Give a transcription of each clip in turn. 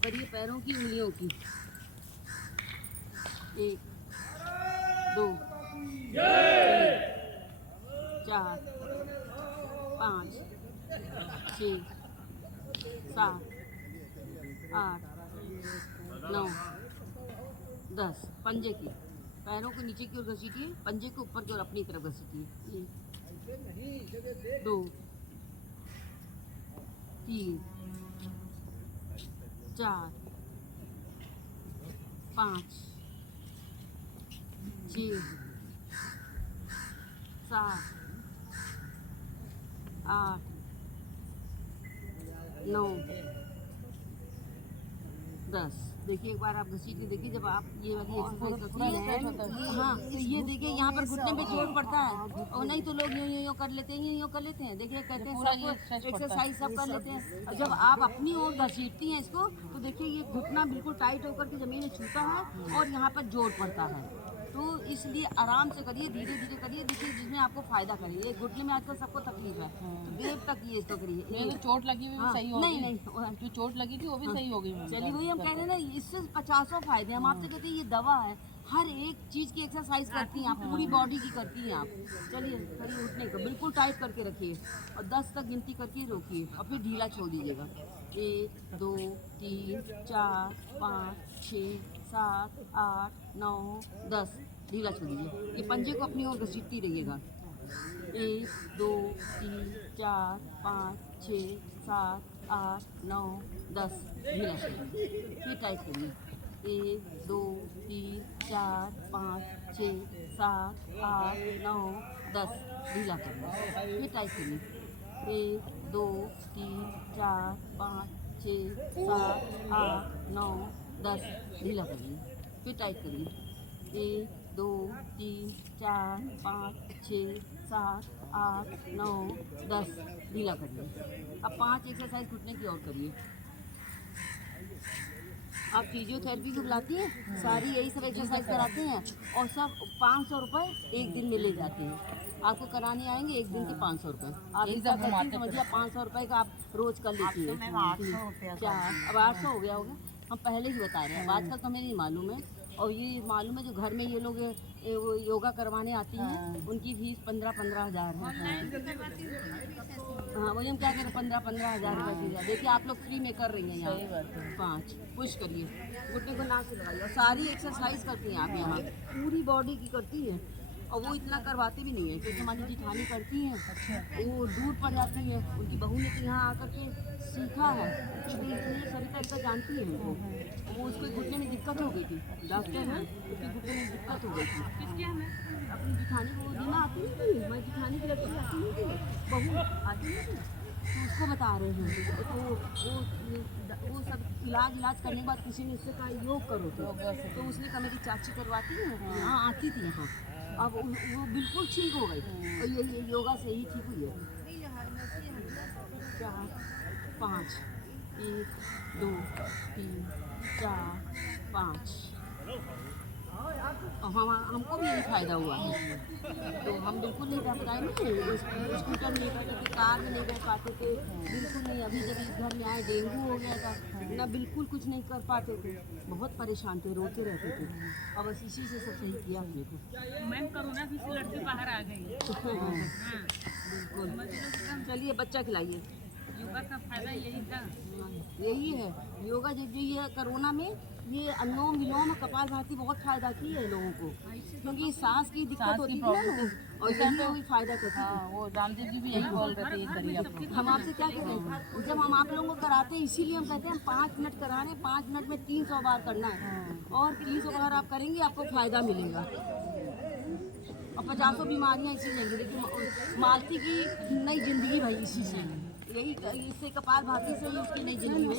करिए पैरों की उंगलियों की। 1 2 4 5 6 7 8 9 10। पंजे की, पैरों को नीचे की ओर घसीटिए, पंजे को ऊपर की ओर अपनी तरफ घसीटिए। 1 2 3 4 5 6 7 8 9 10। देखिए एक बार आप घसीट के देखिए, जब आप ये वाली एक्सरसाइज करते हैं, हाँ तो ये देखिए यहाँ पर घुटने पे जोर पड़ता है, और नहीं तो लोग यूँ कर लेते हैं, यूँ कर लेते हैं। देखिए कहते हैं सब एक्सरसाइज सब कर लेते हैं, और जब आप अपनी ओर घसीटती हैं इसको तो देखिए ये घुटना बिल्कुल टाइट होकर के जमीन में छूता है और यहाँ पर जोर पड़ता है। तो इसलिए आराम से करिए, धीरे धीरे करिए, देखिए जिसमें आपको फायदा करिए। घुटने में आजकल सबको तकलीफ है, तो देर तक ये इसको करिए। मेरे तो चोट लगी हुई भी सही हो गई। नहीं जो चोट लगी थी वो भी सही हो गई। चलिए वही हम कह रहे हैं ना, इससे 50 फायदे। हम आपसे कहते हैं ये दवा है, हर एक चीज़ की एक्सरसाइज करती हैं आप, पूरी बॉडी की करती हैं आप। चलिए खड़े उठने का बिल्कुल टाइट करके रखिए, और 10 तक गिनती करके रोकिए, और फिर ढीला छोड़ दीजिएगा। 1 2 3 4 5 6 7 8 9 10। ढीला छोड़ दीजिए। ये पंजे को अपनी ओर घसीटती रहिएगा। 1 2 3 4 5 6 7 8 9 10। ढीला छोड़िए, फिर टाइट करिए। 1 2 3 4 5 6 7 8 9 10। ढीला करिए, फिर टाइट करिए। 1 2 3 4 5 6 7 8 9 10। ढीला करिए, फिर टाइट करिए। 1 2 3 4 5 6 7 8 9 10। ढीला करिए। अब 5 एक्सरसाइज घुटने की और करिए। आप फिजियोथेरेपी को बुलाती हैं, सारी यही सब एक्सरसाइज कराते हैं, और सब 500 रुपये एक दिन में ले जाते हैं। आपको कराने आएंगे एक दिन के 500 रुपये। आप इसका करती समझिए, 500 रुपये का आप रोज़ कर लेती हैं। क्या अब 800 हो गया होगा? हम पहले ही बता रहे हैं, आजकल तो हमें नहीं मालूम है। और ये मालूम है जो घर में ये लोग वो योगा करवाने आती हैं, उनकी फीस 15-15 हज़ार है। हाँ वही हम क्या करें, 15-15 हज़ार रुपये। देखिए आप लोग फ्री में कर रही हैं यहाँ। 5 पुश करिए, घुटने को नाक से लगाइए, और सारी एक्सरसाइज करती हैं आप यहाँ, पूरी बॉडी की करती हैं। और वो इतना करवाते भी नहीं है, क्योंकि हमारी जिठानी करती हैं, वो दूर पड़ जाती है। उनकी बहू ने तो यहाँ आकर के सीखा है, इसलिए सरिता इसका जानती है उनको। वो उसको घुटने में दिक्कत हो गई थी, डॉक्टर है उसके घुटने में दिक्कत हो गई थी। अपनी जिठानी को दीना आती नहीं थी, हमारी जिठानी की लड़की आती नहीं थी, बहू आती नहीं थी, तो उसको बता रहे हैं। तो वो सब इलाज करने के बाद किसी ने इससे कहा योग करो, तो उसने कहा मेरी चाची करवाती है, हाँ आती थी यहाँ। अब वो बिल्कुल ठीक हो गई, और ये योगा से ही ठीक हुई है। 4 5 1 2 3 4 5। और हमको भी यही फ़ायदा हुआ है, तो हम बिल्कुल नहीं कर पाए ना, स्कूटर नहीं कर पाते, कार में नहीं कर पाते थे, बिल्कुल नहीं। अभी जब इस घर में आए डेंगू हो गया था ना, बिल्कुल कुछ नहीं कर पाते थे, बहुत परेशान थे, रोते रहते थे। और बस इसी से सब सही किया हमने को। मैम कोरोना भी से लड़की बाहर आ गई। बिल्कुल। चलिए बच्चा खिलाइए। योगा का फायदा यही था, यही है योगा। जो ये कोरोना में ये अनुलोम विलोम कपाल भाती बहुत फायदा की है लोगों को, क्योंकि सांस की दिक्कत होती थी ना, और यही भी फायदा करती थी। वो रामदेव जी भी यही बोल रहे थे। हम आपसे क्या कह रहे हैं, जब हम आप लोगों को कराते हैं इसीलिए हम कहते हैं हम 5 मिनट करा रहे हैं, 5 मिनट में 300 बार करना है, और 300 बार आप करेंगे आपको फ़ायदा मिलेगा, और 50 बीमारियाँ इसी लेंगी। लेकिन मालती की नई जिंदगी भाई इसी से, यही इससे कपाल भाती से ही उसकी नई जिंदगी हुई।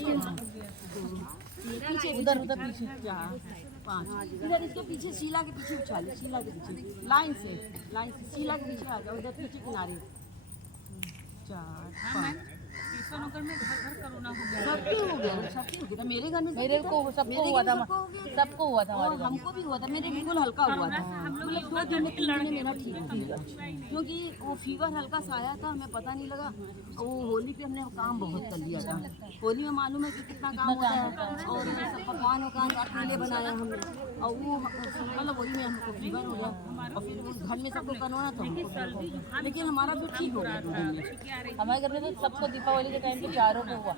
पीछे उधर पीछे 4 5 इधर इसके पीछे, शीला के पीछे उछालिए, शीला के पीछे लाइन से शीला के पीछे आ जाओ, इधर पीछे किनारे। 4 5 टिफिन होकर में घर कोरोना हो गया। सबके हो गया, सबकी हो गया था, मेरे घर में मेरे को सबको हुआ था, सबको हुआ था और हमारे घर में। हमको भी हुआ था, मेरे बिल्कुल हल्का हुआ था, मतलब 2 दिन में 3 दिन में मेरा ठीक हो गया, क्योंकि वो फीवर हल्का सा आया था, हमें पता नहीं लगा। और वो होली पे हमने काम बहुत कर लिया था, होली में मालूम है कि कितना काम होता है, और सब पकवान वकवान अकेले बनाया हमने, और वो मतलब वही में हमको फीवर हो गया, और फिर उस घर में सबको करवाना था हमको फीवर हो गया। लेकिन हमारा फिर ठीक हो गया 2 दिन में। हमारे घर में तो सबको दीपावली के टाइम पे चारों को हुआ,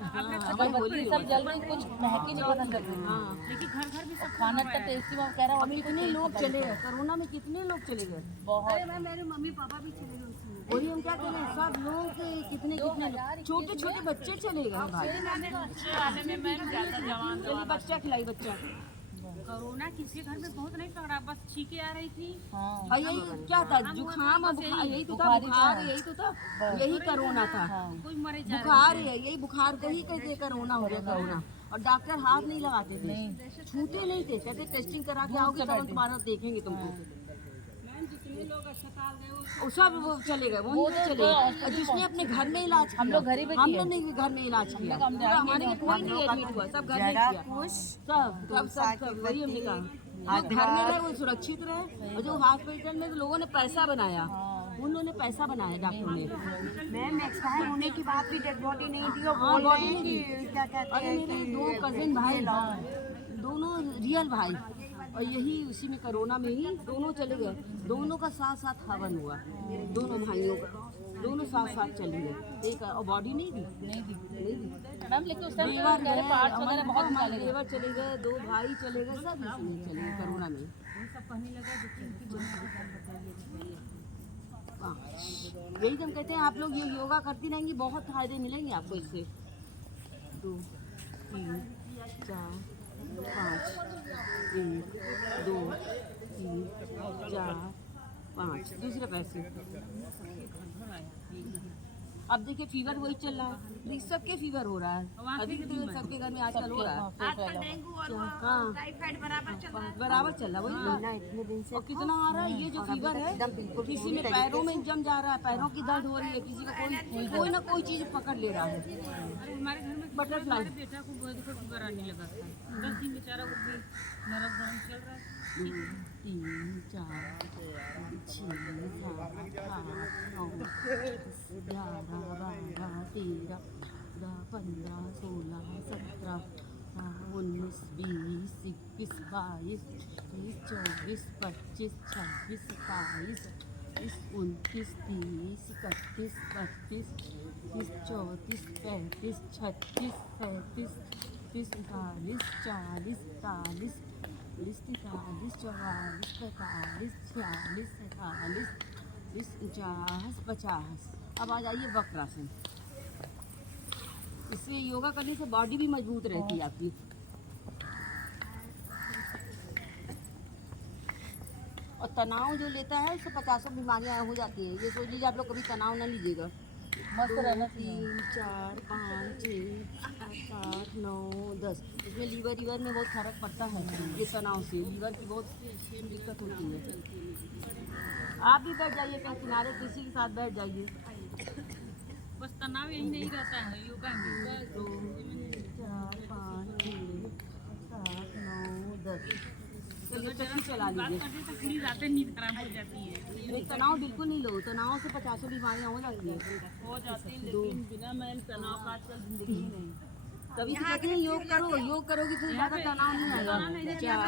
अगरबत्ती सब जल गई, कुछ महक ही नहीं पता चल रही। हाँ, लेकिन घर घर भी सब खाना इतना टेस्टी मैं कह रहा हूँ, अब कितने लोग चले गए कोरोना में, कितने लोग चले गए, बहुत। मेरे मम्मी पापा भी चले गए उसमें। वही हम क्या करें, सब लोग कितने कितने छोटे छोटे बच्चे चले गए भाई। वाले में मैं ज्यादा जवान चलिए बच्चा खिलाई बच्चा। कोरोना किसी घर में बहुत नहीं पकड़ा, बस छींके आ रही थी। और यही क्या था, जुकाम और बुखार, यही तो था, बुखार यही तो था, यही कोरोना था, कोई मरे जा बुखार है, यही बुखार का ही कहते कोरोना हो गया कोरोना। और डॉक्टर हाथ नहीं लगाते थे, छूते नहीं थे, कहते टेस्टिंग करा के आओगे तब हम तुम्हारा देखेंगे तुमको। वो सब वो चले गए, वो चले गए, और जिसने अपने घर में इलाज किया, हम लोग घर ही में हम लोग ने भी घर में इलाज किया, हमारे में कोई नहीं एडमिट हुआ, सब घर में किया, सब वही हमने कहा, जो घर में रहे वो सुरक्षित रहे, और जो हॉस्पिटल में लोगों ने पैसा बनाया, उन्होंने पैसा बनाया डॉक्टरों ने। मैम एक्सपायर होने की बात भी डेड बॉडी नहीं दी, और हाँ, बोल रहे body हैं नहीं कि क्या कहते अरे हैं मेरे 2 कजिन भाई, दोनों रियल भाई, और यही उसी में कोरोना में ही दोनों चले गए, दोनों का साथ साथ हवन हुआ, दोनों भाइयों का, दोनों साथ साथ चले गए, एक और बॉडी नहीं दी, नहीं दी नहीं दी। मैम, लेकिन उस टाइम देवर कह रहे पार्ट्स वगैरह बहुत हमारे निकाले गए। देवर चले गए, 2 भाई चले गए, सब इसमें चले गए कोरोना में। हाँ, यही तो हम कहते हैं, आप लोग ये योगा करती रहेंगी, बहुत फायदे मिलेंगे आपको इससे। 2 3 4 5 1 2 3 4 5 दूसरे पैसे। अब देखिए फीवर वही चल रहा है, सबके फीवर हो रहा है, अभी भी तो सबके घर में आजकल हो रहा है। आजकल डेंगू और हाँ, टाइफाइड बराबर चल रहा है। बराबर चल रहा है, वही ना इतने दिन से और कितना आ रहा है ये जो फीवर है, किसी में पैरों में जम जा रहा है, पैरों की दर्द हो रही है, किसी को कोई ना कोई चीज पकड़ ले रहा है। अरे हमारे घर में बटरफ्लाई हमारे बेटा को बहुत देखो फीवर आने लगा था, 10 दिन बेचारा वो भी नरम गरम चल रहा है। 2 3 4 5 6 7 8 9 10 11 12 13 14 15 16 17 19 20 21 22 23 24 25 26 27 29 30 31 32 33 34 35 36 37 38 39 40 41 42 43 44 45 46 47 48 50 अब आ जाइए वक्रासन। इससे योगा करने से बॉडी भी मजबूत रहती है आपकी। और तनाव जो लेता है उससे 50 बीमारियां हो जाती हैं। ये सोच लीजिए आप लोग कभी तनाव ना लीजिएगा। मस्त रहना 3 4 5 6 7 9 10 इसमें लीवर में बहुत फर्क पड़ता है। ये तनाव से लीवर की बहुत दिक्कत होती है। आप भी बैठ जाइए कहीं किनारे, किसी के साथ बैठ जाइए। बस तनाव यही नहीं रहता है योगा में। 2 4 5 6 7 9 10 चलिए चक्की चला लीजिए। करने तक पूरी रातें नींद खराब हो जाती है। नहीं तनाव बिल्कुल नहीं लो, तनाव से 50 बीमारियां हो जाती है। हो जाती है, लेकिन बिना मैम तनाव का आजकल जिंदगी ही नहीं। तभी तो कहते हैं योग करो, योग करोगी तो ज़्यादा तनाव नहीं आएगा।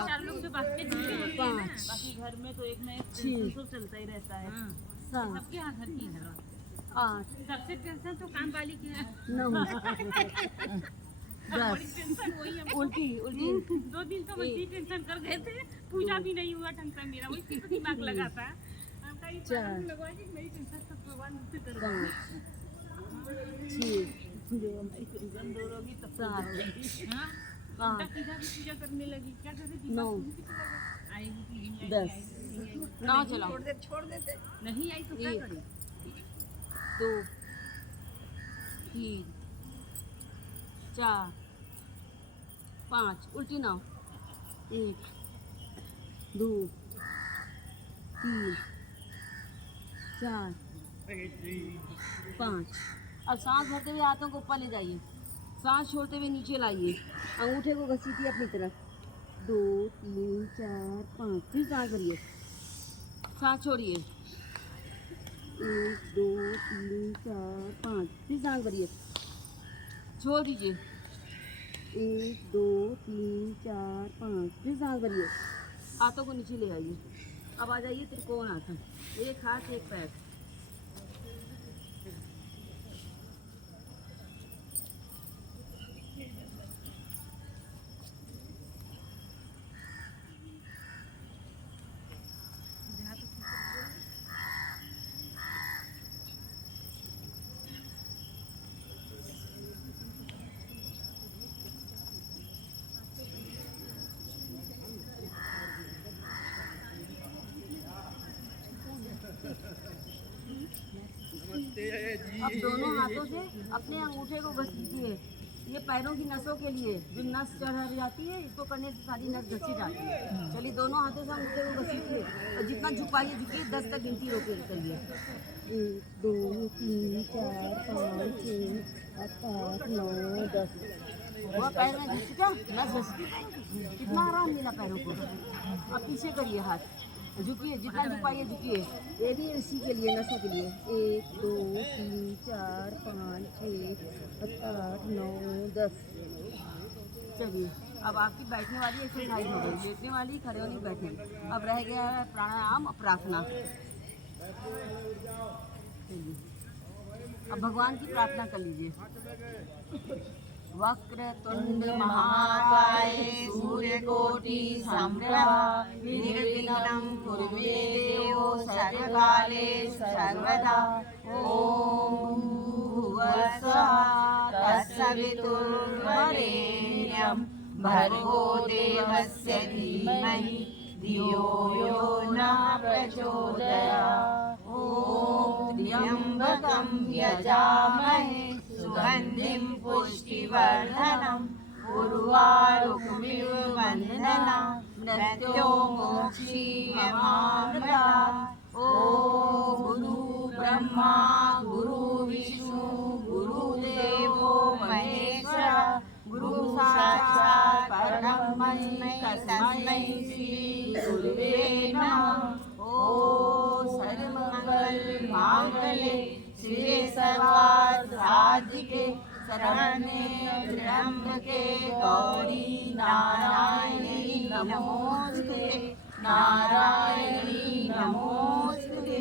4 लोग से बात करते हैं। 5 बाकी घर में तो एक ना एक 6 टेंशन तो चलता ही रहता है। 7 सबके यहाँ घर की है। 8 सबसे टेंशन तो काम वाली की है। 9 10 टेंशन वही है। उल्टी उल्टी 2 दिन तो बच्ची टेंशन कर गए थे, पूजा भी नहीं हुआ ढंग से मेरा, वही किसी दिमाग लगा था। हमका ये चार। लगवा कि मेरी टेंशन तो भगवान मुझसे कर 5 6 जो हमारी टेंशन दूर होगी तब 7 हाँ, 8 सीधा भी पूजा करने लगी। क्या करे 9 आएगी 10 9 चलाओ। नहीं आई तो क्या एक। करें? 2 3 4 5 उल्टी नाव। 1 2 3 4 5 अब सांस भरते हुए हाथों को ऊपर ले जाइए। सांस छोड़ते हुए नीचे लाइए, अंगूठे को घसीटिए अपनी तरफ, 2 3 4 5, फिर सांस भरिए, सांस छोड़िए, 1 2 3 4 5, फिर सांस भरिए, छोड़ दीजिए, 1 2 3 4 5, फिर सांस भरिए, हाथों को नीचे ले आइए। अब आ जाइए त्रिकोण आसन, एक हाथ एक पैर। अब दोनों हाथों से अपने अंगूठे को घसीटिए। ये पैरों की नसों के लिए, जो नस चढ़ जाती है, इसको करने से सारी नस घसी जाती है। चलिए दोनों हाथों से अंगूठे को घसीटिए और जितना झुकाइए झुकिए, 10 तक गिनती रोके करिए। 1 2 3 4 5 6 7 8 9 10। वह पैर में घसी क्या नस घसी, कितना आराम मिला पैरों को। अब पीछे करिए, हाथ झुकिए, जितना झुकाइए झुकिए। ये भी इसी के लिए, नसों के लिए। 1 2 3 4 5 6 7 8 9 10। चलिए अब आपकी बैठने वाली एक्सरसाइज हो गई, लेटने वाली, खड़े होने बैठने। अब रह गया है प्राणायाम और प्रार्थना। चलिए अब भगवान की प्रार्थना कर लीजिए। वक्रतुंड महाकाय सूर्यकोटि समप्रभा निर्विघ्नं कुरु मे देव सर्वकाले सर्वदा। ओम भुवस्सुः तत्सवितुर्वरेण्यं भर्गो देवस्य धीमहि धियो यो नः प्रचोदयात्। ओम त्र्यंबकं यजामहे सुगंधिं पुष्टिवर्धनम् उर्वारुकमिव बन्धनान् मृत्यो मोक्षीयमामृतात्। ओम गुरु ब्रह्मा गुरु विष्णु गुरुदेवो महेश्वरः गुरु साक्षात् परब्रह्म तस्मै श्री गुरुवे नमः। ओम सर्वमंगल मांगल्ये शिवे सर्वार्थ साधिके शरण्ये त्र्यंबके गौरी नारायणी नमोस्तुते नारायणी नमोस्तुते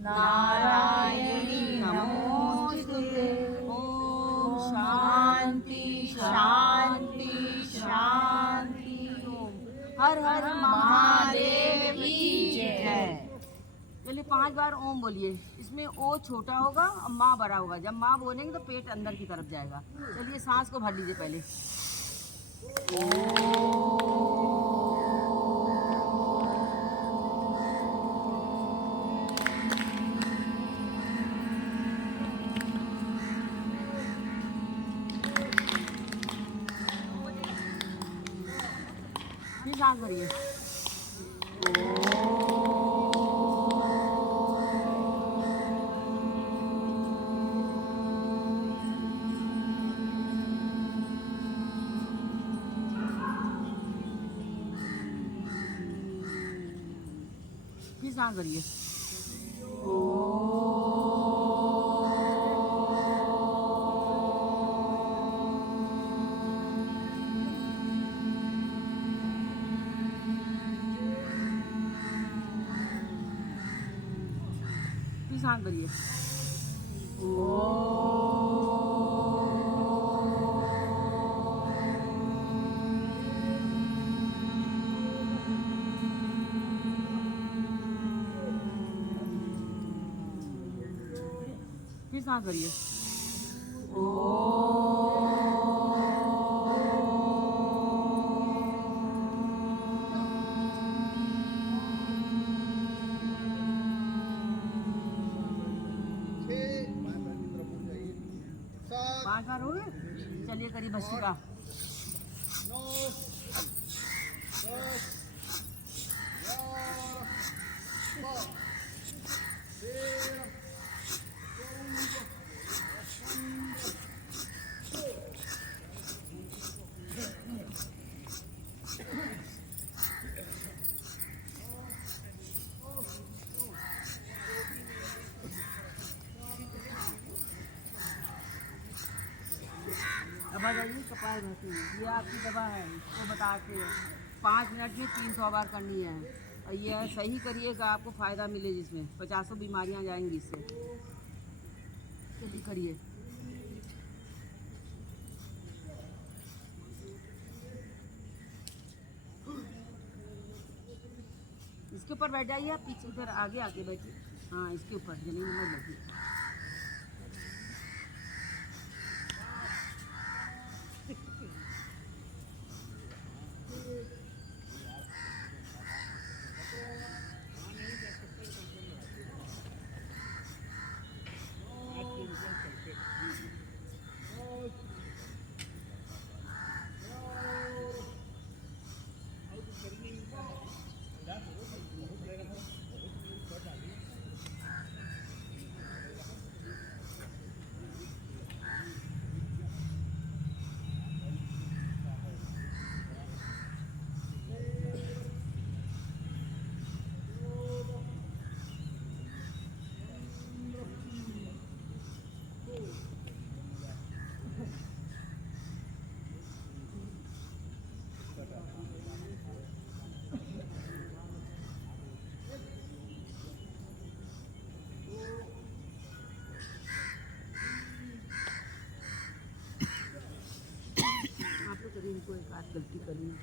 नारायणी नमोस्तुते। ओम शांति शांति शांति। ओम हर हर महादेव की जय। चलिए 5 बार ओम बोलिए। इसमें ओ छोटा होगा और माँ बड़ा होगा। जब माँ बोलेंगे तो पेट अंदर की तरफ जाएगा। चलिए सांस को भर लीजिए पहले। फिर सांस भरिए। फिर सांस भरिए। फिर सांस भरिए। फिर सांस भरिए। पाँच बार हो गए। चलिए करिए भस्त्रिका। है भैंसी, ये आपकी दवा है, इसको बताते हैं 5 मिनट में 300 बार करनी है। और ये सही करिएगा, आपको फ़ायदा मिले, जिसमें 50 बीमारियां जाएंगी इससे। जल्दी करिए। इसके ऊपर बैठ जाइए आप, पीछे इधर आगे आके बैठिए। हाँ, इसके ऊपर जमीन में बैठिए। आप लोग कभी इनको एक आध गलती करी नहीं।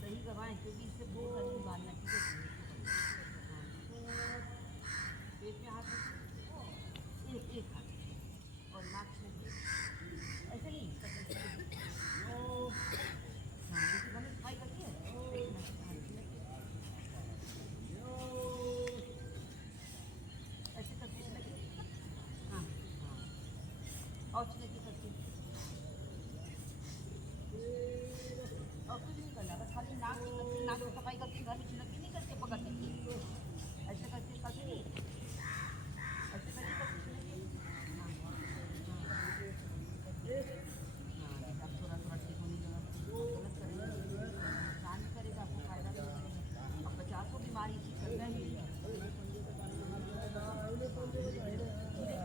सही करवाएं, क्योंकि इससे बहुत सारी बीमारियां ठीक होती हैं। पेट में हाथ रखिए, एक हाथ और नाक से ऐसे नहीं, हाँ, जैसे मैंने सफाई करती है ऐसे करके छिड़किए। हाँ हाँ, और छिड़किए करके, और कुछ नहीं करना, बस खाली नाक की करके, नाक की सफाई करके, घर में छिड़की नहीं करके पकड़ सकती, ऐसे करके छिड़किए, ऐसे करके छिड़किए। हाँ हाँ हाँ, अब थोड़ा थोड़ा ठीक होने लगा। गलत करेंगे, नुकसान भी करेगा, आपको फायदा भी नहीं करेगा। अब 50 बीमारी ठीक करना ही है।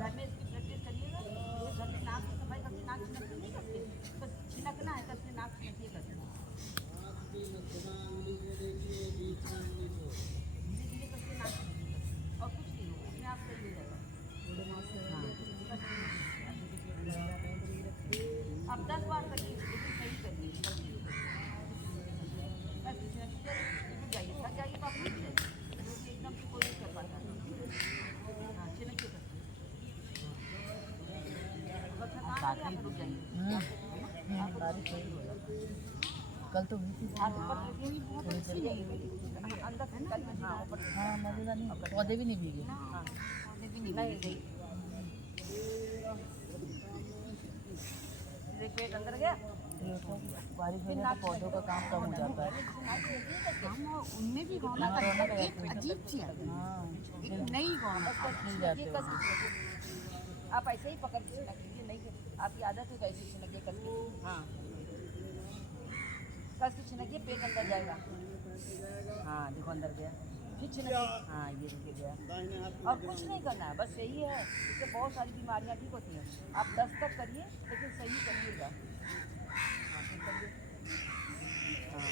घर में इसकी प्रैक्टिस करिएगा। घर में नाक की सफाई करके, नाक छिड़कते नहीं करते, बस छिड़कना है, करके नाक छिड़किए करके, धीरे धीरे करके नाक छिड़किए, और कुछ नहीं होगा, अपने आप सही हो जाएगा। आप 10 बार करिए, लेकिन सही करिए, गलती नहीं करिए। बस छिड़किए, जाइए, थक जाइए तो आप रुक जाइए, क्योंकि एकदम से कोई नहीं कर पाता। हाँ, छिड़किए करके, अगर थकान आ गई आप रुक जाइए। कल तो हुई थी। हाथ ऊपर रखिए, बहुत अच्छी रहेगी। अंदर से कल में, हाँ ऊपर, हाँ मजेदार नहीं, पौधे भी नहीं भीगे। हाँ पौधे भी नहीं गई। पेट अंदर गया, बारिश में तो पौधों का काम कम हो जाता है। उनमें भी रौनक है, एक अजीब सी है, हाँ, एक नई रौनक है। मिल जाते हैं। आप ऐसे ही पकड़ के छिड़क लीजिए, नहीं आपकी आदत है तो ऐसे छिड़किए कस के। हाँ, कस के छिड़किए, पेट अंदर जाएगा। हाँ देखो अंदर गया, फिर छिड़किए। हाँ ये देखिए गया। और कुछ नहीं करना है, बस यही है, इससे बहुत सारी बीमारियां ठीक होती हैं। आप 10 तक करिए, लेकिन सही करिएगा। हाँ फिर करिए। हाँ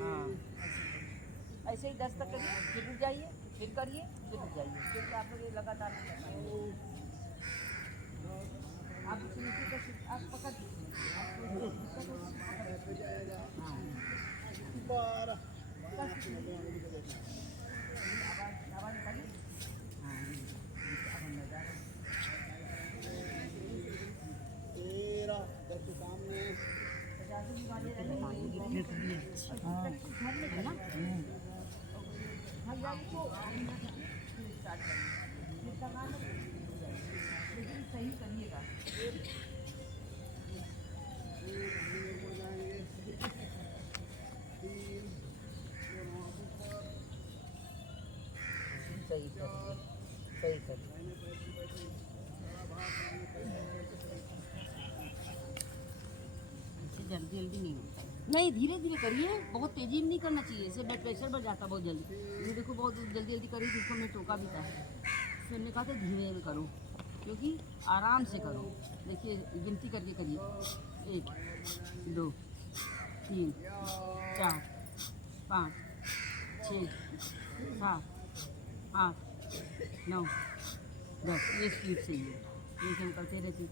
हाँ, ऐसे ही 10 तक करिए, फिर रुक जाइए, फिर करिए, फिर रुक जाइए, क्योंकि आप लोग ये लगातार नहीं कर पाएंगे। आप छिड़किए का आप पकड़ दीजिए, आपको दिक्कत होगी। हाँ आवाज़ निकालिए। हाँ अब अंदर जा रहे हैं। पचास बीमारियाँ रहेंगी। घर में है ना, घर जाइए तो स्टार्ट करिए, फिर तमाम लेकिन सही करिएगा। सही करिए, सही करिए। इससे जल्दी जल्दी नहीं होता है। नहीं, धीरे धीरे करिए, बहुत तेजी में नहीं करना चाहिए, इससे ब्लड प्रेशर बढ़ जाता है बहुत जल्दी। ये देखो बहुत जल्दी जल्दी करी जिसको मैं टोका भी था, फिर हमने कहा था धीरे में करो, क्योंकि आराम से करो। देखिए गिनती करके करिए, 1 2 3 4 5 6 7 8 9 10। ये स्पीड से ही है, ये हम करते रहते।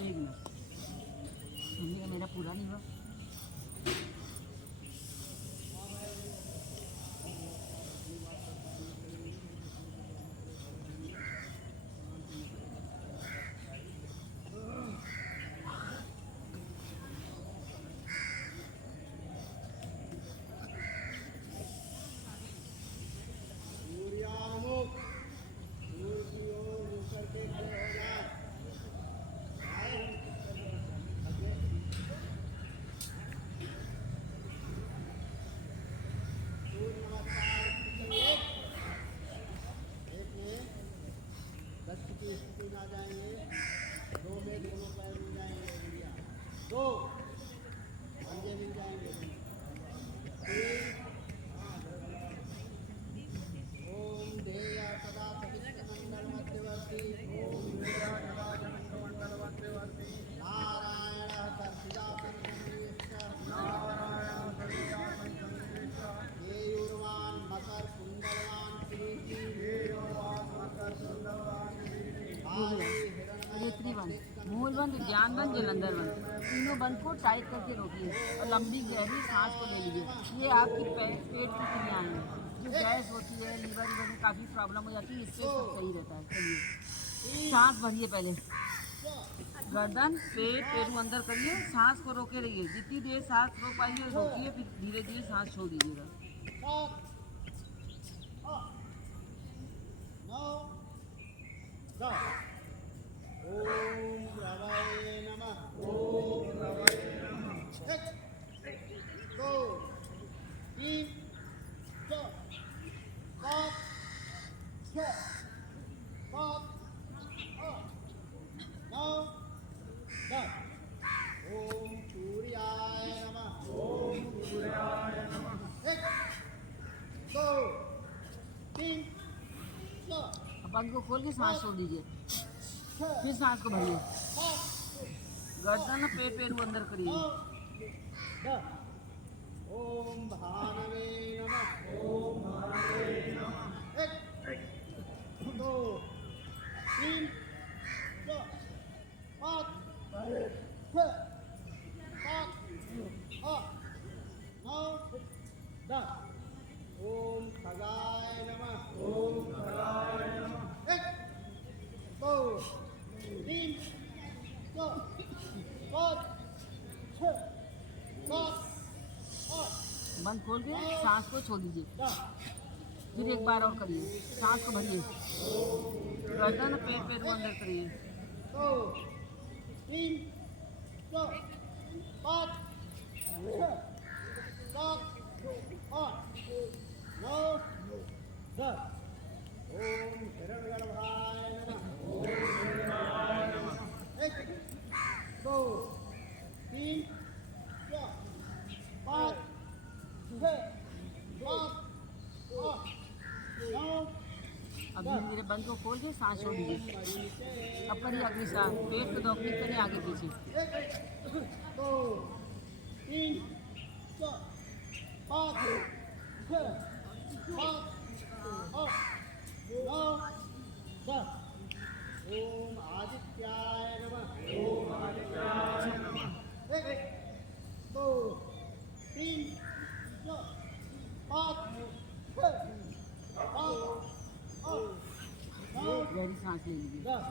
एक मिनट, मम्मी का मेरा पूरा नहीं हुआ। मूलबंद, ज्ञानबंद, जलंधरबंद, तीनों बंद को टाइट करके रोकिए और लंबी गहरी सांस को ले लीजिए। ये आपकी पेट की क्रियाएं हैं। जो गैस होती है, लीवर में काफ़ी प्रॉब्लम हो जाती है, इससे सब सही रहता है। चलिए सांस भरिए, पहले गर्दन पेट पेरू अंदर करिए, सांस को रोके रहिए। जितनी देर सांस रोक पाइए रोकिए, फिर धीरे धीरे सांस छोड़ दीजिएगा। ओम रवाय नमः। ओम रवाय नमः। 1 2 3 4 5 6 7 8 9 10। ओम सूर्याय नमः। ओम सूर्याय नमः। 1 2 3 4। अब बंद को खोल के सांस छोड़ दीजिए, फिर सांस को भरिए। गर्दन पेट पेरू अंदर करिए। ओम भानवे नमः। ओम भानवे नमः। 1 2 3 4 5 6 7 8 9 10। ओम खगाय नमः। ओम खगाय नमः। 1 2 3 4 5 6 7 8 बंद खोल के सांस को छोड़ दीजिए, 10। फिर एक बार और करिए। सांस को भरिए, गर्दन पेट पेरू अंदर करिए। 2 3 4 5 6 7 8 9 10। ओम हिरण्यगर्भाय नमः। एक, दो, तीन, चार, पाँच, छः, सात, आठ, नौ, अभी मेरे बंद को खोल के सांस छोड़ दीजिए। अब करिए अगली सांस, पेट को दौड़ने के लिए आगे पीछे। एक, दो, तीन, चार, पाँच, छः, सात, आठ, नौ, 10। ओम आदित्याय नमः। ओम आदित्याय नमः। एक, दो, तीन, चार, पाँच, छः, सात, आठ, नौ, गहरी सांस ले लीजिए, 10।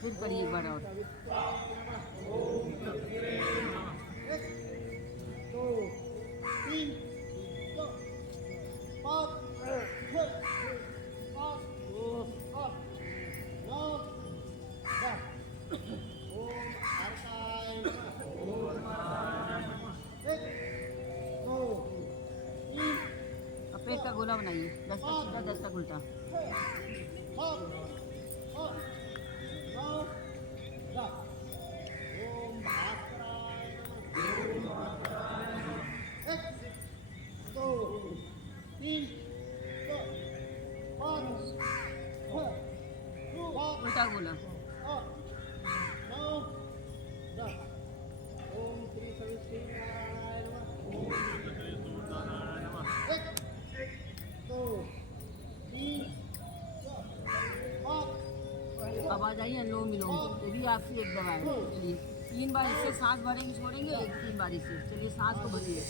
फिर करिए एक बार और। एक, दो, तीन, चार, पाँच, छः, सात, आठ, नौ, 10। ओम हर्षाय नमः। एक, दो, तीन, अब पेट का गोला बनाइए, 10 तक सीधा, 10 तक उल्टा। छः, सात, आठ, नौ, 10। ओम भास्कराय नमः। एक, दो, तीन, चार, पाँच, छः, सात, उल्टा गोला। 8, 9, 10। ओम श्री सरस्वती नारायण नमः। एक, दो, तीन, चार, पाँच, अब आ जाइए अनुलोम विलोम, ये भी आपकी एक दवा है। चलिए 3 बार इससे सांस भरेंगे, छोड़ेंगे, 3 बार इससे। चलिए सांस को भरिए।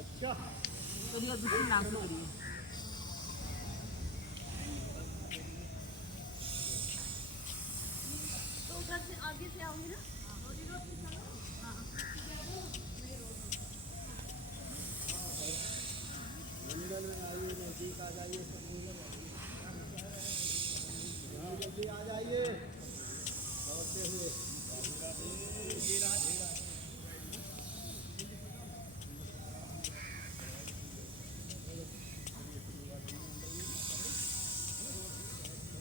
अच्छा। चलिए अब दूसरी नाक से करिए। तो उधर से आगे से आओगे ना। मंगल में आइए, नजदीक आ जाइए, सब जल्दी आ जाइए दौड़ते हुए।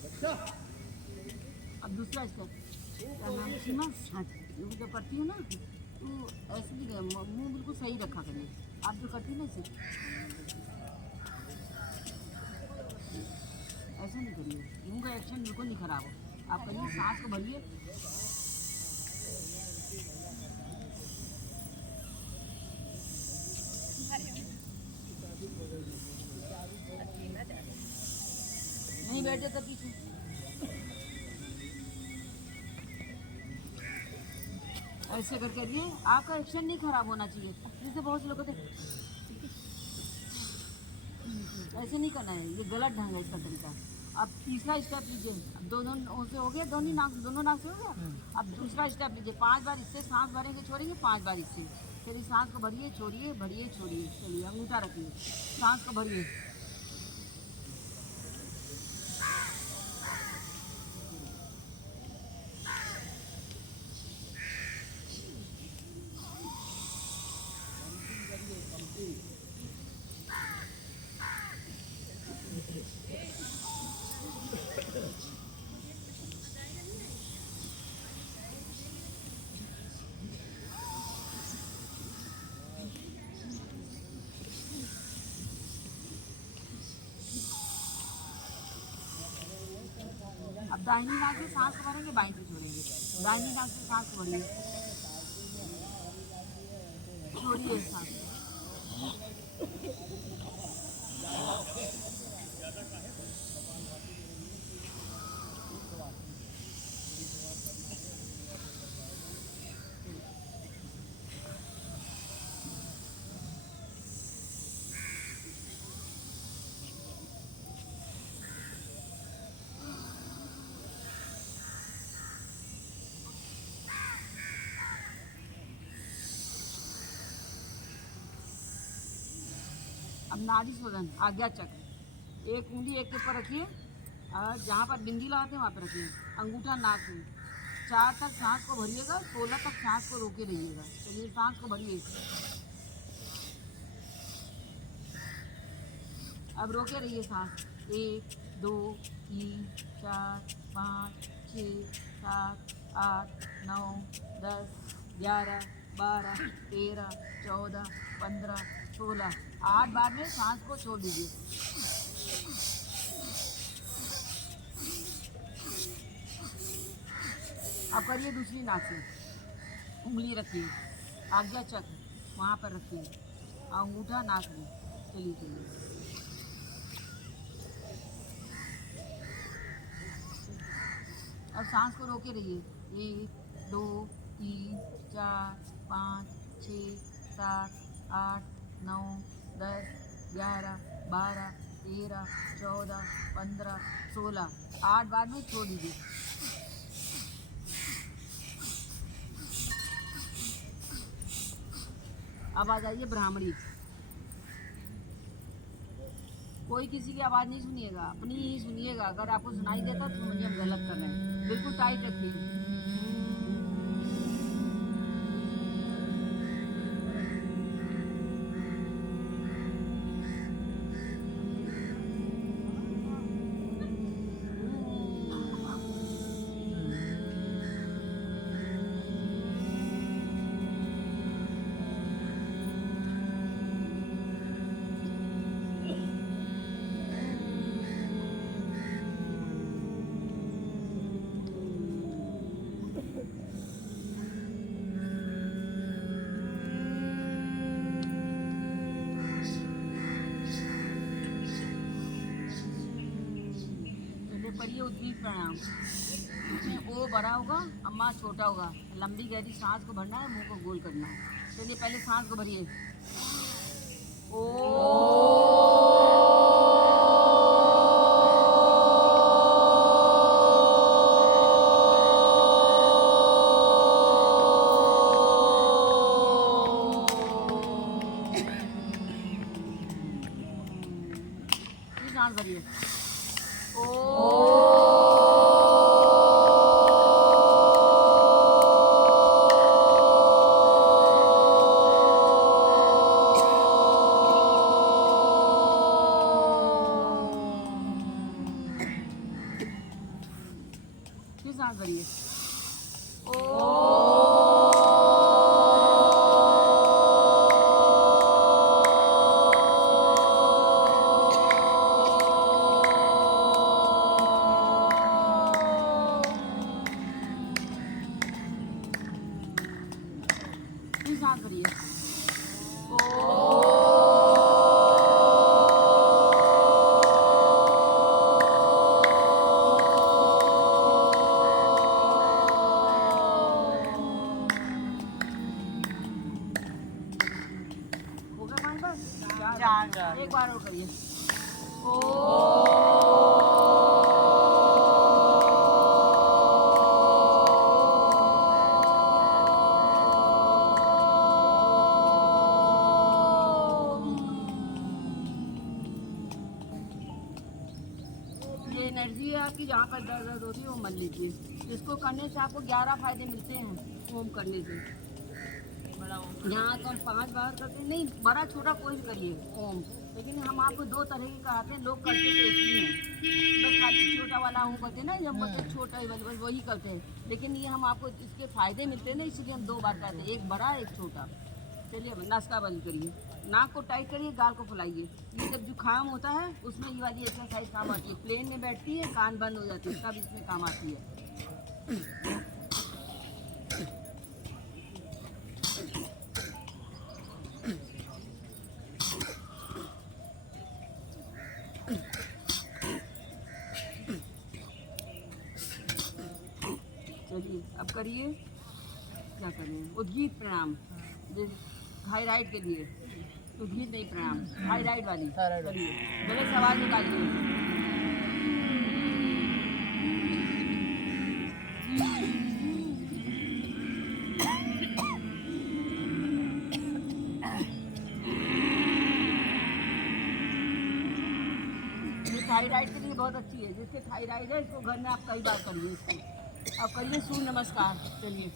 अच्छा। अब दूसरा स्टेप, क्या नाम है सीमा? हाँ, ये जो करती है ना, तो ऐसे भी मुंह बिल्कुल सही रखा करिए। आप जो करती है ना इसे ऐसे नहीं करिए, मुंह का एक्शन बिल्कुल नहीं खराब हो। आप करिए, सांस को भरिए। नहीं बैठ जाता पीछे। ऐसे कर करिए, आपका एक्शन नहीं खराब होना चाहिए। जैसे बहुत से लोग कहते हैं, ऐसे नहीं करना है, ये गलत ढंग है इसका तरीका। अब तीसरा स्टेप लीजिए। अब दोनों से हो गया, दोनों नाक से हो गया। अब दूसरा स्टेप लीजिए, 5 बार इससे सांस भरेंगे, छोड़ेंगे, 5 बार इससे। चलिए सांस को भरिए, छोड़िए, भरिए, छोड़िए। चलिए अंगूठा रखिए, सांस को भरिए। अब दाहिनी नाक से सांस को भरेंगे, बाईं से छोड़ेंगे। दाहिनी नाक से सांस को भरिए, छोड़िए सांस। अब नाड़ी शोधन आज्ञा चक्र। एक उंगली एक के ऊपर रखिए और जहाँ पर बिंदी लगाते हैं वहाँ पर रखिए। अंगूठा नाक में। 4 तक सांस को भरिएगा, 16 तक सांस को रोके रहिएगा। चलिए सांस को भरिए। अब रोके रहिए सांस। 1 2 3 4 5 6 7 8 9 10 11 12 13 14 15 16। 8 बार में सांस को छोड़ दीजिए। अब करिए दूसरी नाक से। उंगली रखिए, आज्ञा चक्र वहाँ पर रखिए, अंगूठा नाक में। चलिए चलिए। अब सांस को रोके रहिए। 1 2 3 4 5 6 7 8 9 10 11 12 13 14 15 16। 8 बार में छोड़ दीजिए। अब आ जाइए ब्राह्मणी। कोई किसी की आवाज़ नहीं सुनिएगा, अपनी ही सुनिएगा। अगर आपको सुनाई देता तो समझिए हम गलत कर रहे हैं। बिल्कुल टाइट रखिए। पढ़िए उद्गीत प्रणाम। इसमें ओ बड़ा होगा, अम्मा छोटा होगा। लंबी गहरी सांस को भरना है, मुंह को गोल करना है। चलिए पहले सांस को भरिए। ओ सांस भरिए। फिर सांस भरिए। फिर सांस भरिए। हो गया पानी बस? चार। एक बार और करिए। ये एनर्जी है आपकी, जहाँ पर दर्द होती है वो मन लीजिए। इसको करने से आपको 11 फायदे मिलते हैं। ओम करने से बड़ा ओम। यहाँ तो हम 5 बार करते हैं, नहीं बड़ा छोटा कोई भी करिए ओम। लेकिन हम आपको 2 तरह के कराते हैं। लोग करते तो एक ही हैं, बस खाली छोटा वाला ओम करते हैं ना, जब मतलब छोटा ही बस वही करते हैं। लेकिन ये हम आपको इसके फायदे मिलते हैं ना, इसलिए हम 2 बार करते हैं, एक बड़ा एक छोटा। चलिए अब नाश्ता बंद करिए, नाक को टाइट करिए, गाल को फुलाइए। ये जब जुकाम होता है उसमें ये वाली एक्सरसाइज काम आती है। प्लेन में बैठती है, कान बंद हो जाती है, तब इसमें काम आती है। चलिए अब करिए, क्या करें, उद्गीत प्रणाम। थायराइड के लिए उद्गीत नहीं, प्रणाम थायराइड वाली। करिए, गले से आवाज़ निकालिए। थायराइड के लिए बहुत अच्छी है। जिसके थायराइड है इसको घर में आप कई बार करिए इसको। अब करिए सूर्य नमस्कार। चलिए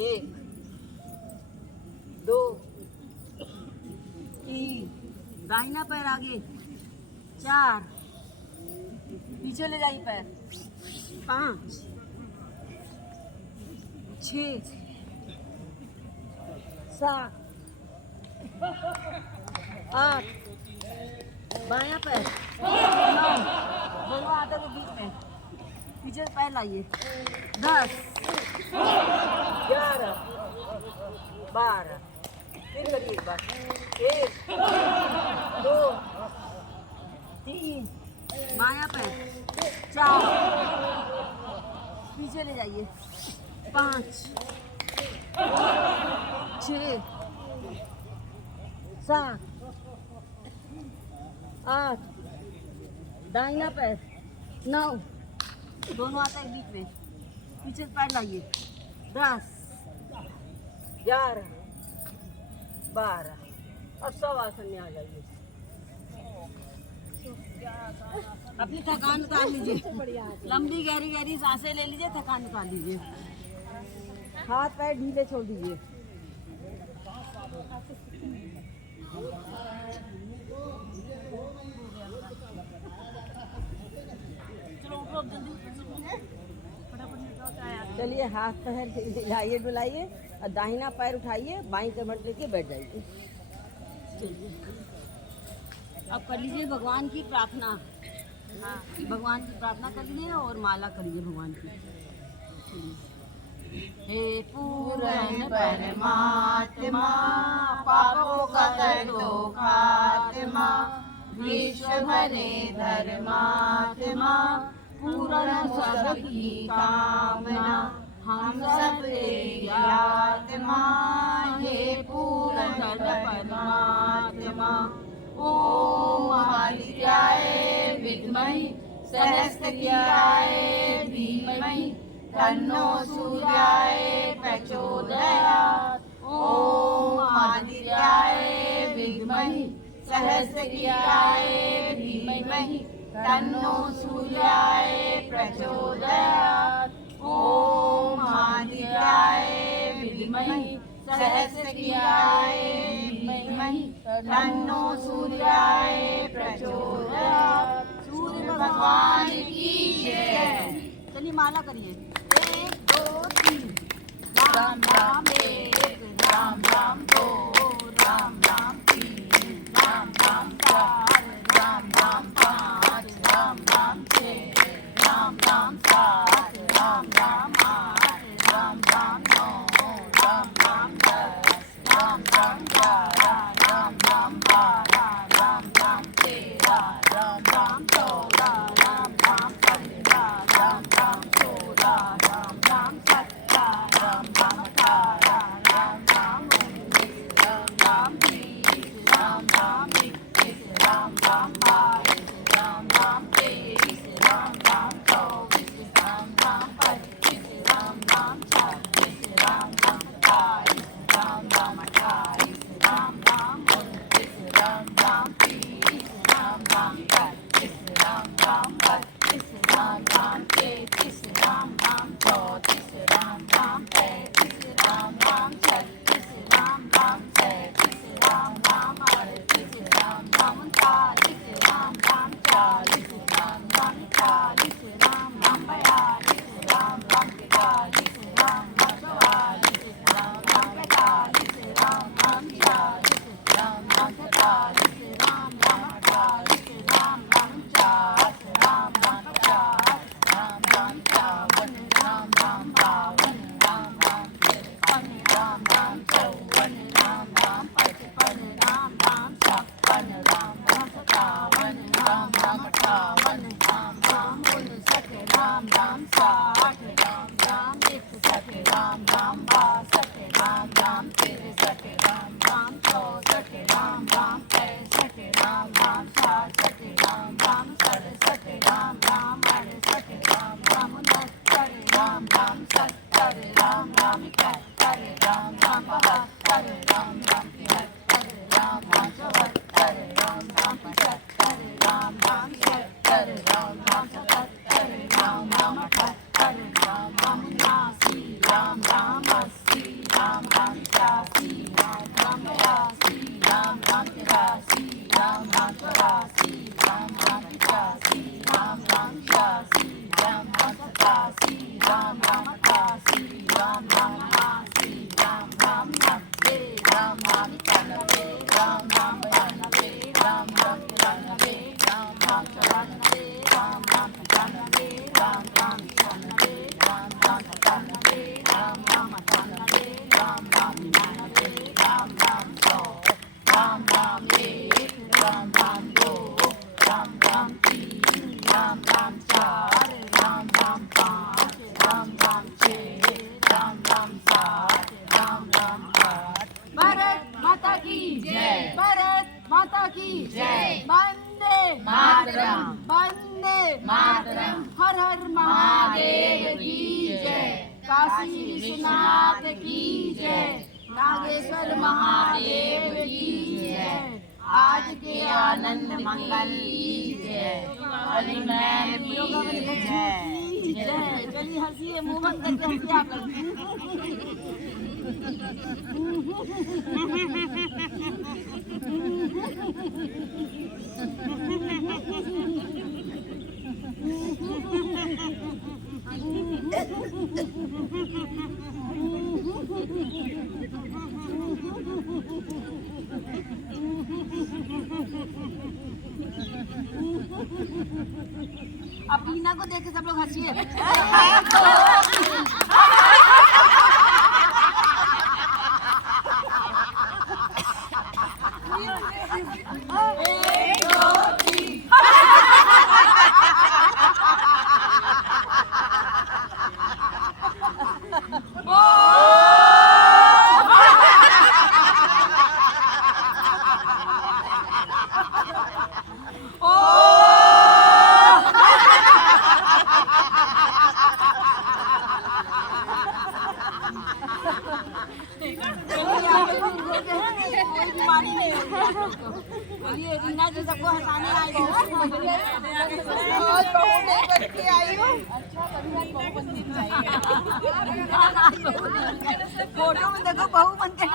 एक, दो, तीन, दाहिना पैर आगे, चार, पीछे ले जाइए पैर, 5, 6, 7, 8, बायां पैर, 9, दोनों हाथों के बीच में, पीछे पैर लाइए, 10, 11, 12, फिर करिए एक बार, 1, 2, 3, बायां पैर, 4, पीछे ले जाइए, 5, 6, 7, 8, दाहिना पैर, 9, दोनों हाथ एक बीच में, पीछे पैर लाइए, 10, 11, 12, अब सब आसन में आ जाइए। अपनी थकान उतार लीजिए, लंबी गहरी गहरी सांसें ले लीजिए, थकान उतार लीजिए, हाथ पैर ढीले छोड़ दीजिए। चलिए हाथ पैर हिलाइए डुलाइए और दाहिना पैर उठाइए, बाईं कमर लेके बैठ जाइए। चलिए अब कर लीजिए भगवान की प्रार्थना। हाँ, भगवान की प्रार्थना कर लीजिए और माला करिए भगवान की। हे पूर्ण परमात्मा, पापों का कर दो खात्मा, विश्व भरे धर्मात्मा, पूर्ण सबकी कामना, हम सब तेरी आत्मा, हे पूर्ण परमात्मा। ओम आदित्याय विद्महि सहस्रक्रियाय धीमहि तन्नो सूर्याय प्रचोदयात्। ओम आदित्याय विद्महि सहस्रक्रियाय धीमहि तन्नो सूर्याय प्रचोदयात्। ओम आदित्याय विद्महि सहस्रक्रियाय धीमहि तन्नो सूर्याय प्रचोदयात्। सूर्य भगवान की जय। चलिए माला करिए, 1, 2, 3, राम राम 1, राम राम 2, राम राम 3, राम राम 4, राम राम 5, राम राम 6, राम राम 7, राम राम 8, राम राम 9, राम राम 10, राम राम 11, राम राम 12, राम राम 13, राम राम 14, राम राम 15, राम राम 16, राम राम 17, राम राम 18, राम राम 19, राम राम 20, राम राम 21, राम राम 22, राम राम 23, राम राम 24, राम राम 25, राम राम 26, राम राम 27, राम राम 28, राम राम 29, राम राम 30, राम राम 31, राम राम 32, राम राम 33, राम राम 34, राम राम 35, राम राम 36, राम राम 37, राम राम 38, राम राम 39, राम राम 40, राम राम 41, राम राम 42, राम राम 43, राम राम 44, राम राम 45, राम राम 46, राम राम 47, राम राम 48, राम राम 49, राम राम 50, राम राम 51, राम राम 52, राम राम 53, राम राम 54, राम राम 55, राम राम 56, राम राम 57, राम राम 58, राम राम 59, राम राम 60 राम राम 61 राम राम 62 राम राम 63 राम राम 64 राम राम 65 राम राम 66 राम राम 67 राम राम 68 राम राम 69 राम राम 70 राम राम 71 राम राम 72 राम राम 73 राम राम 74 राम राम 75 राम राम 76 राम राम 77 राम राम 78 राम राम 79 राम राम 80 राम राम 81 राम राम 82 राम राम 83 राम राम 84 राम राम 85 राम राम 86 राम राम 87 राम राम 88 राम राम 89 राम राम 90 राम राम 91 राम राम 92 राम राम 93 राम राम 94 राम राम 95 राम राम 96 राम राम 97 राम राम 98 राम राम 99 राम राम 100 राम राम 1 राम राम 2 राम राम 3 राम राम 4 राम राम 5 राम राम 6 राम राम 7 राम राम 8 भारत माता की जय भारत माता की जय वंदे मातरम वंदे मातरम हर हर महादेव की जय काशी विश्वनाथ की जय नागेश्वर महादेव की जय आज के आनंद मंगल की जय अली मैम की जय चलिए हंसिए मुंह बंद करके हंसिए आप लोग अब टीना को देख के सब लोग रीना जी सबको हंसाने आई हो फोटो में देखो बहू बन के